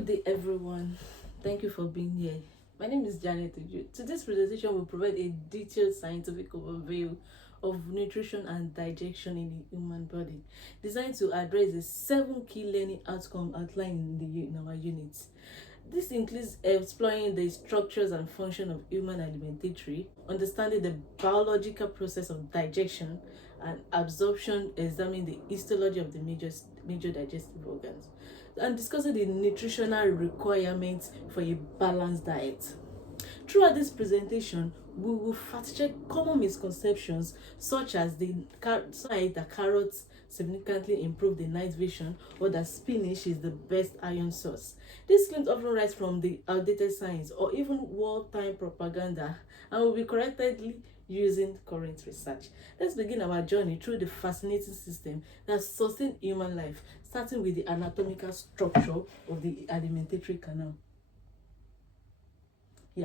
Good day, everyone. Thank you for being here. My name is Janet Ojo. Today's presentation will provide a detailed scientific overview of nutrition and digestion in the human body, designed to address the 7 key learning outcomes outlined in our units. This includes exploring the structures and function of human alimentary, understanding the biological process of digestion and absorption, examining the histology of the major digestive organs, and discussing the nutritional requirements for a balanced diet. Throughout this presentation, we will fact-check common misconceptions such as that carrots significantly improve the night vision or that spinach is the best iron source. These claims often rise from the outdated science or even wartime propaganda and will be correctly using current research. Let's begin our journey through the fascinating system that sustains human life, starting with the anatomical structure of the alimentary canal. We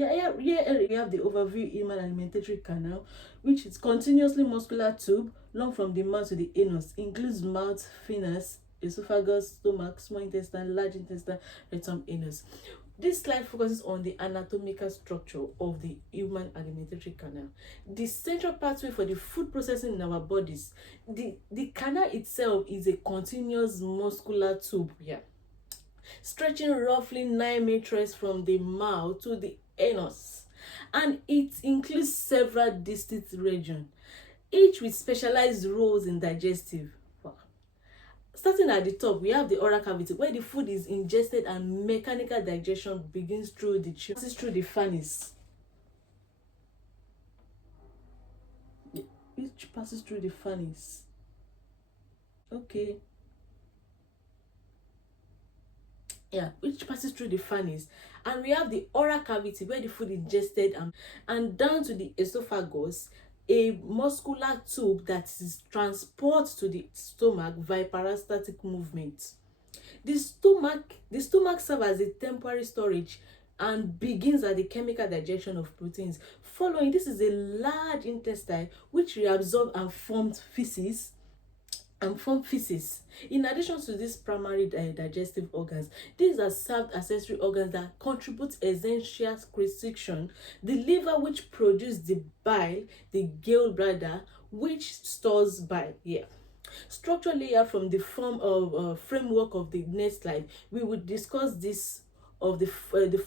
have the overview human alimentary canal, which is continuously muscular tube, long from the mouth to the anus, includes mouth, pharynx, esophagus, stomach, small intestine, large intestine, rectum, anus. This slide focuses on the anatomical structure of the human alimentary canal. The central pathway for the food processing in our bodies. The canal itself is a continuous muscular tube here, stretching roughly 9 meters from the mouth to the anus, and it includes several distinct regions, each with specialized roles in digestive. Starting at the top, we have the oral cavity, where the food is ingested and mechanical digestion begins through the pharynx. Which passes through the pharynx. Which passes through the pharynx, and we have the oral cavity where the food is ingested and down to the esophagus, a muscular tube that is transport to the stomach via peristaltic movement. The stomach serves as a temporary storage and begins at the chemical digestion of proteins. Following this is a large intestine which reabsorbs and forms feces. In addition to these primary digestive organs, these are served accessory organs that contribute essential excretion: the liver, which produces the bile; the gallbladder, which stores bile. Structure layer from the framework of the next slide. We will discuss this of the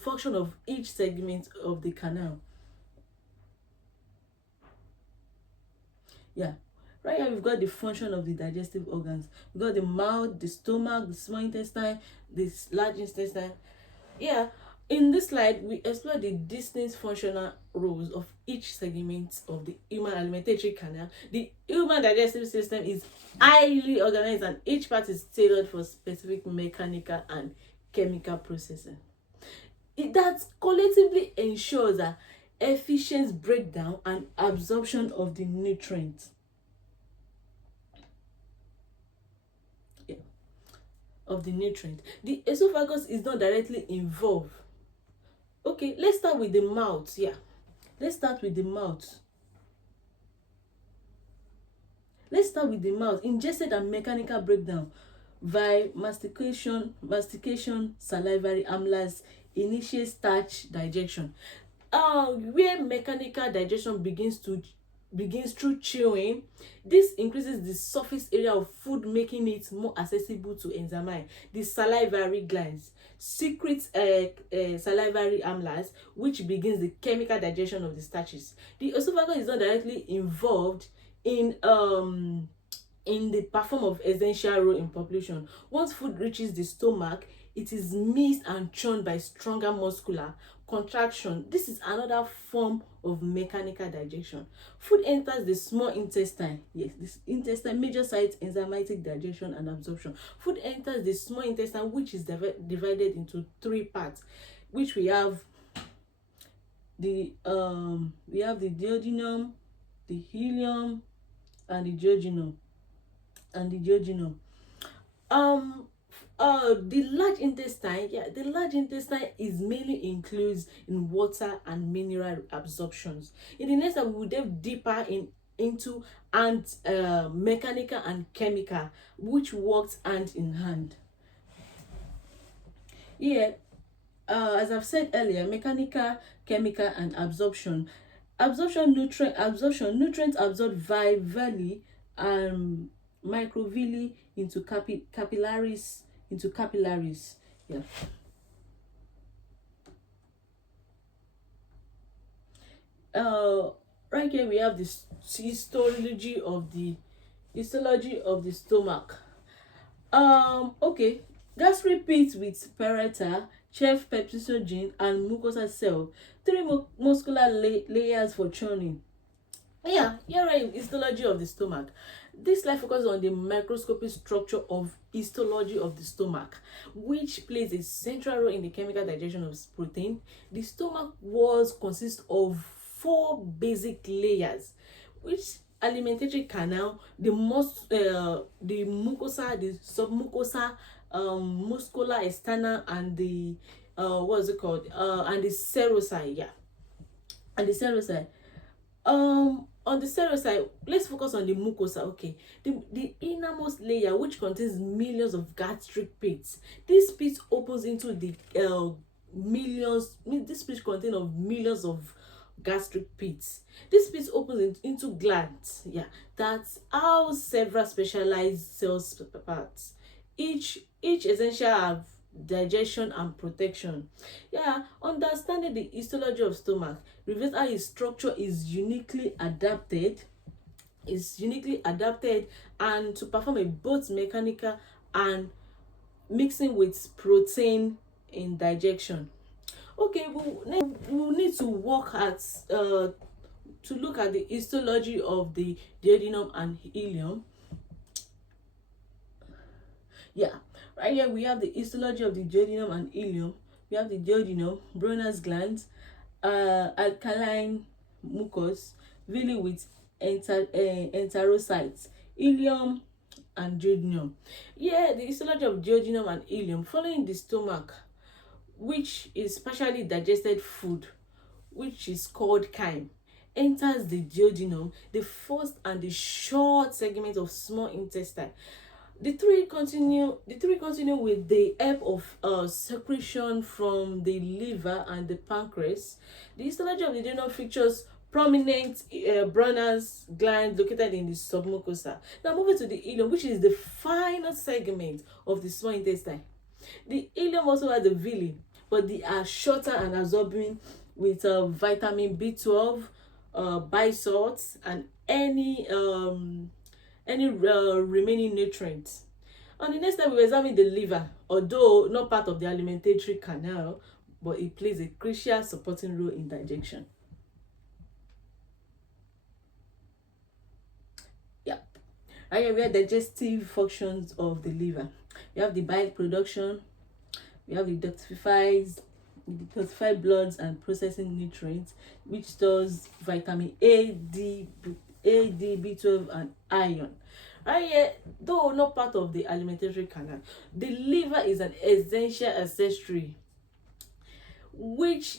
function of each segment of the canal. Right here, we've got the function of the digestive organs. We've got the mouth, the stomach, the small intestine, the large intestine. In this slide, we explore the distinct functional roles of each segment of the human alimentary canal. The human digestive system is highly organized, and each part is tailored for specific mechanical and chemical processing. That collectively ensures that efficient breakdown and absorption of the nutrients. The esophagus is not directly involved. Let's start with the mouth. Ingested and mechanical breakdown via mastication, salivary amylase initiate starch digestion. Where mechanical digestion begins through chewing. This increases the surface area of food, making it more accessible to enzyme. The salivary glands secrete salivary amylase, which begins the chemical digestion of the starches. The esophagus is not directly involved in the perform of essential role in population. Once food reaches the stomach, it is mixed and churned by stronger muscular contraction. This is another form of mechanical digestion. Food enters the small intestine. This intestine, major site enzymatic digestion and absorption. Food enters the small intestine, which is divided into 3 parts, which we have the duodenum, the ileum, and the jejunum. The large intestine is mainly includes in water and mineral absorptions. In the next step, we will delve deeper into mechanical and chemical, which works hand in hand. Yeah, as I've said earlier, mechanical, chemical, and absorption. Nutrients absorbed villi and microvilli into capillaries. Yeah. Uh, right here we have this histology of the stomach. Okay. Gastric pit with parietal, chef pepsinogen, and mucosa cell. Three muscular layers for churning. Yeah, you're right. Histology of the stomach. This slide focuses on the microscopic structure of histology of the stomach, which plays a central role in the chemical digestion of protein. The stomach walls consist of four basic layers, which alimentary canal, the mucosa, the submucosa, muscular external, and the what is it called? And the serosi, yeah, and the serosi. On the cell side, let's focus on the mucosa. Okay, the innermost layer, which contains millions of gastric pits. This pit opens into the this pit contains of millions of gastric pits. This pit opens into glands. Yeah, that's how several specialized cells parts. Each essential have digestion and protection. Yeah, understanding the histology of stomach reveals how its structure is uniquely adapted and to perform a both mechanical and mixing with protein in digestion. Okay, we'll need to look at the histology of the duodenum and ileum. Yeah, right here we have the histology of the duodenum and ileum. We have the duodenum, Bronner's glands, alkaline mucus, villi with enterocytes, ileum and duodenum. Yeah, the histology of duodenum and ileum following the stomach, which is partially digested food, which is called chyme, enters the duodenum, the first and the short segment of small intestine. The three continue with the help of secretion from the liver and the pancreas. The histology of the duodenum features prominent Bronner's gland located in the submucosa. Now moving to the ileum, which is the final segment of the small intestine. The ileum also has the villi, but they are shorter and absorbing with vitamin B12, bile salts, and any remaining nutrients. On the next time, we examine the liver, although not part of the alimentary canal, but it plays a crucial supporting role in digestion. Yeah. Right here, we have digestive functions of the liver. We have the bile production, we have the detoxified bloods and processing nutrients, which stores vitamin A, D, B12, and iron. Right here, though not part of the alimentary canal, the liver is an essential accessory which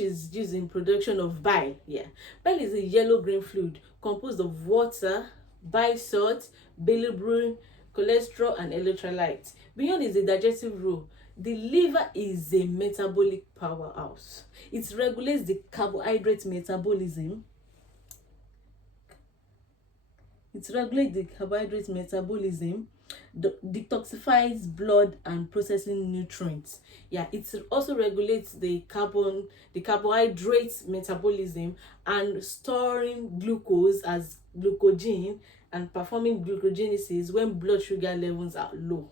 is used in production of bile. Yeah, bile is a yellow-green fluid composed of water, bile salt, bilirubin, cholesterol, and electrolytes. Beyond is the digestive role. The liver is a metabolic powerhouse. It regulates the carbohydrate metabolism. Detoxifies blood and processing nutrients. Yeah, it also regulates the carbohydrate metabolism and storing glucose as glucogen and performing glucogenesis when blood sugar levels are low.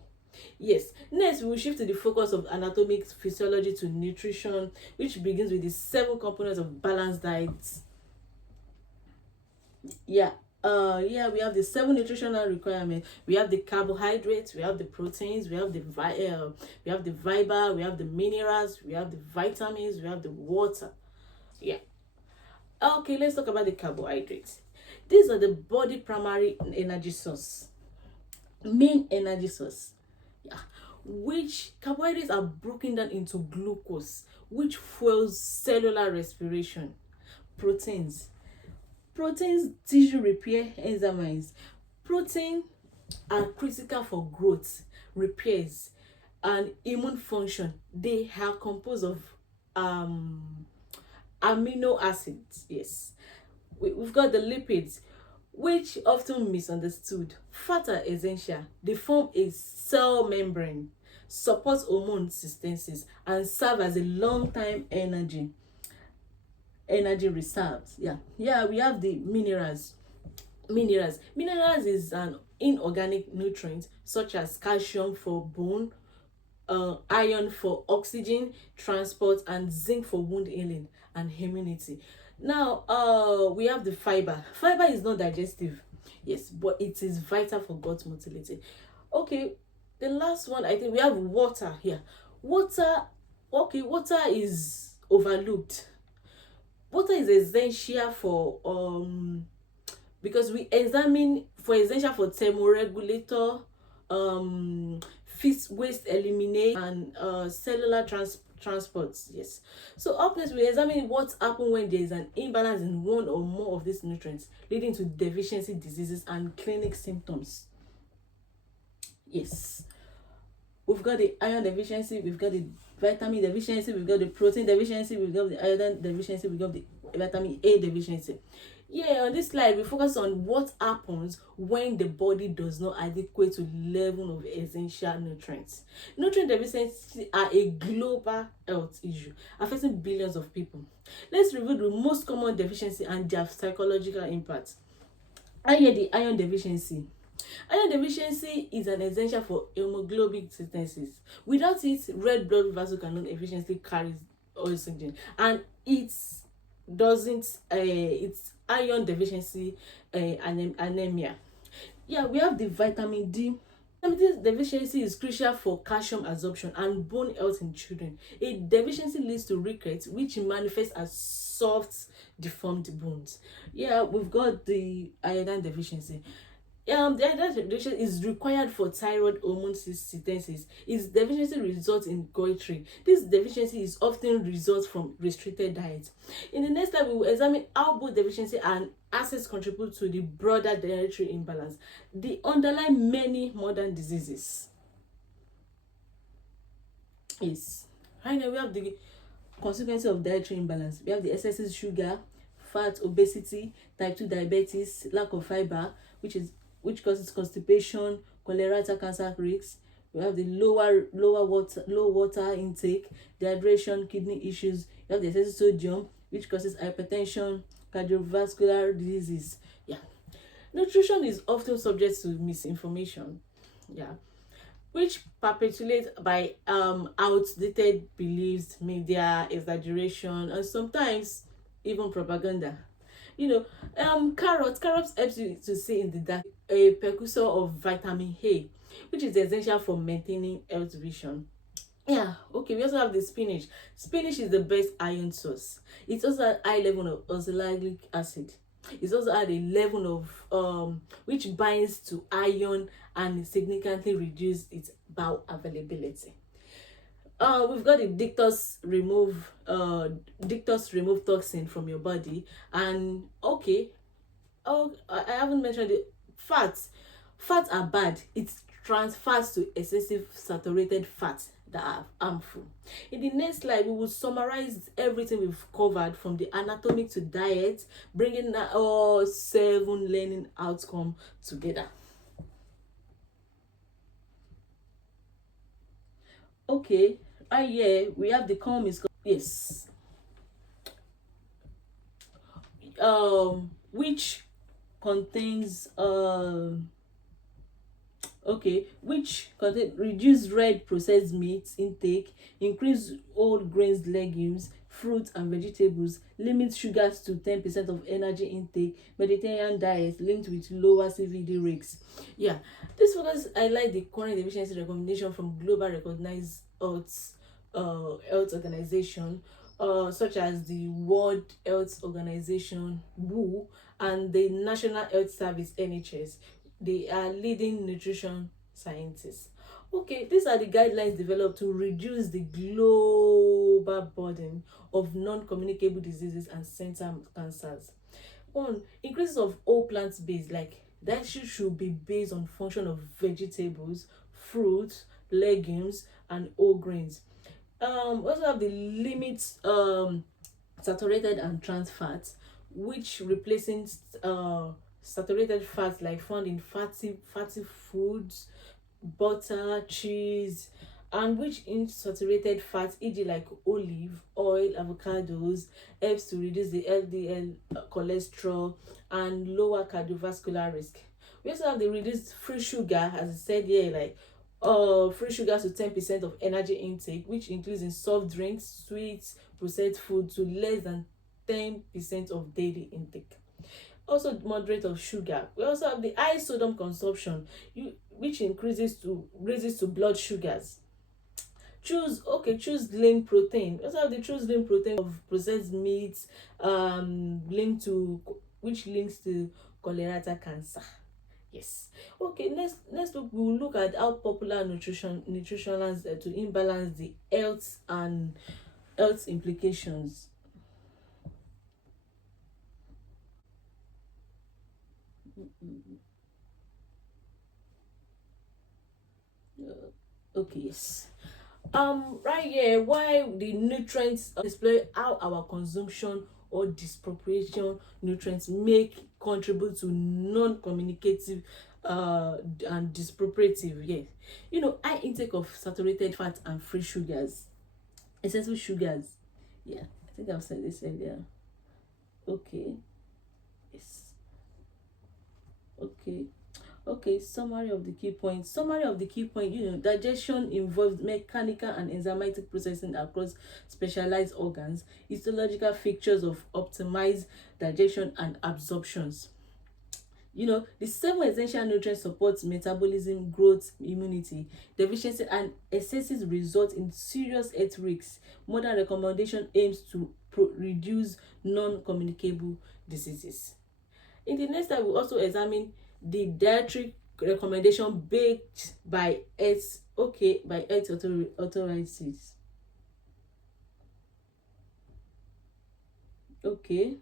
Yes, next we will shift to the focus of anatomic physiology to nutrition, which begins with the 7 components of balanced diets. Yeah, we have the 7 nutritional requirements. We have the carbohydrates, we have the proteins, we have the fiber, we have the minerals, we have the vitamins, we have the water. Yeah. Okay, let's talk about the carbohydrates. These are the body primary energy source, main energy source. Yeah, which carbohydrates are broken down into glucose, which fuels cellular respiration. Proteins, tissue repair enzymes. Protein are critical for growth, repairs, and immune function. They are composed of um amino acids. Yes, we've got the lipids, which often misunderstood. Fats are essential. They form a cell membrane, support hormone synthesis, and serve as a long-time energy reserves. Yeah, we have the minerals. Minerals is an inorganic nutrient such as calcium for bone, iron for oxygen transport, and zinc for wound healing and immunity. Now, we have the fiber. Fiber is not digestive, yes, but it is vital for gut motility. Okay, the last one, I think we have water here. Water, okay, water is overlooked. Water is essential for because we examine for essential for thermoregulator, fixed waste eliminate, and cellular transports. Yes, so up next we examine what happens when there is an imbalance in one or more of these nutrients, leading to deficiency diseases and clinic symptoms. Yes, we've got the iron deficiency, we've got the vitamin deficiency, we've got the protein deficiency, we've got the iodine deficiency, we've got the vitamin A deficiency. Yeah, on this slide we focus on what happens when the body does not adequate to level of essential nutrients. Nutrient deficiency are a global health issue affecting billions of people. Let's review the most common deficiency and their psychological impact. The iron deficiency. Iron deficiency is an essential for hemoglobin synthesis. Without it, red blood vessel cannot efficiently carry oxygen, and doesn't. It's iron deficiency, anemia. Yeah, we have the vitamin D. Vitamin D deficiency is crucial for calcium absorption and bone health in children. A deficiency leads to rickets, which manifests as soft, deformed bones. Yeah, we've got the iodine deficiency. The iodine deficiency is required for thyroid hormone synthesis. Its deficiency results in goitry. This deficiency is often results from restricted diet. In the next step, we will examine how both deficiency and access contribute to the broader dietary imbalance. They underlie many modern diseases. Yes. Right now, we have the consequences of dietary imbalance. We have the excessive sugar, fat, obesity, type 2 diabetes, lack of fiber, which causes constipation, colorectal cancer risks. We have the low water intake, dehydration, kidney issues. You have the excessive sodium, which causes hypertension, cardiovascular diseases. Yeah, nutrition is often subject to misinformation. Yeah, which perpetuate by outdated beliefs, media exaggeration, and sometimes even propaganda. Carrots helps you to see in the dark, a precursor of vitamin A, which is essential for maintaining health vision. Yeah, okay, we also have the spinach. Spinach is the best iron source. It also has high level of oxalic acid. It also had a level of which binds to iron and significantly reduce its bioavailability. We've got the dictus remove toxin from your body. And okay, I haven't mentioned it. Fats are bad. It transfers to excessive saturated fats that are harmful. In the next slide, we will summarize everything we've covered from the anatomy to diet, bringing all 7 learning outcomes together. Okay, yeah, we have the common misconception. Yes, which contains which contain reduce red processed meat intake, increase whole grains, legumes, fruits and vegetables, limit sugars to 10% of energy intake, Mediterranean diet linked with lower CVD risks. Yeah, this focus highlight the current deficiency recommendation from global recognized health organization, such as the World Health Organization (WHO) and the National Health Service (NHS). They are leading nutrition scientists. Okay, these are the guidelines developed to reduce the global burden of non-communicable diseases and center cancers. One, increases of all plant-based, like diet should be based on function of vegetables, fruits, legumes, and whole grains. We also have the limits saturated and trans fats, which replacing saturated fats like found in fatty foods, butter, cheese, and which unsaturated fats, e.g., like olive oil, avocados, helps to reduce the LDL cholesterol and lower cardiovascular risk. We also have the reduced free sugar, as I said here, like free sugar to 10% of energy intake, which includes in soft drinks, sweets, processed food, to less than 10% of daily intake. Also moderate of sugar. We also have the high sodium consumption, which raises to blood sugars. Choose lean protein. We also have the choose lean protein of processed meats, linked to which links to colorectal cancer. Yes. Okay, next we'll look at how popular nutritionals to imbalance the health implications. Okay, yes. Right here, why the nutrients display how our consumption or disproportion nutrients make contribute to non-communicative and disproportive. Yes, high intake of saturated fats and free sugars, essential sugars. Yeah, I think I've said this earlier. Okay, yes. Okay. Okay, summary of the key points. Summary of the key point. Digestion involves mechanical and enzymatic processing across specialized organs, histological features of optimized digestion and absorptions. The 7 essential nutrients support metabolism, growth, immunity. Deficiency and excesses result in serious health risks. Modern recommendation aims to reduce non-communicable diseases. In the next time, we'll also examine the dietary recommendation baked by health authorities. Okay,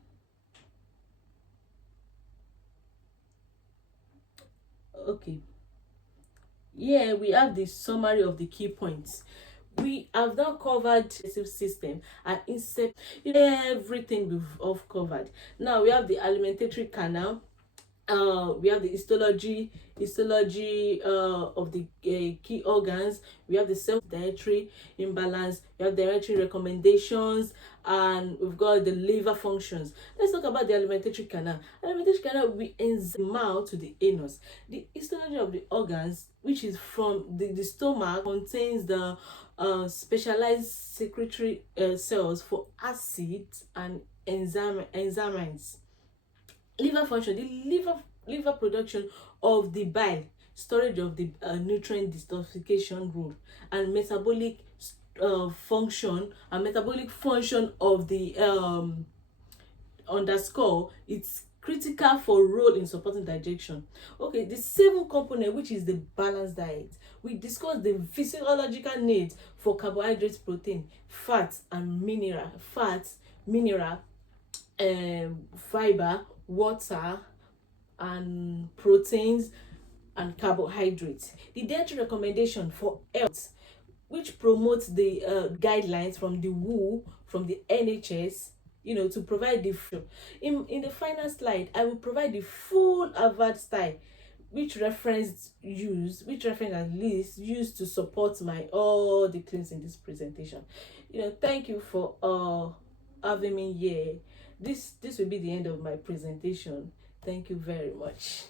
okay. Yeah, we have the summary of the key points. We have now covered digestive system and insect, everything we've all covered. Now we have the alimentary canal. We have the histology of the key organs. We have the self dietary imbalance. We have dietary recommendations, and we've got the liver functions. Let's talk about the alimentary canal. Alimentary canal, we enzyme mouth to the anus. The histology of the organs, which is from the stomach, contains the specialized secretory cells for acids and enzymes. Liver function, the liver production of the bile, storage of the nutrient detoxification rule, and metabolic function of the underscore, it's critical for role in supporting digestion. Okay, the 7 component, which is the balanced diet. We discuss the physiological needs for carbohydrates, protein, mineral, fiber, water, and proteins and carbohydrates. The dietary recommendation for health, which promotes the guidelines from the WHO, from the NHS, to provide the in the final slide. I will provide the full Harvard style, which reference at least used to support my all the claims in this presentation. Thank you for having me here. This will be the end of my presentation. Thank you very much.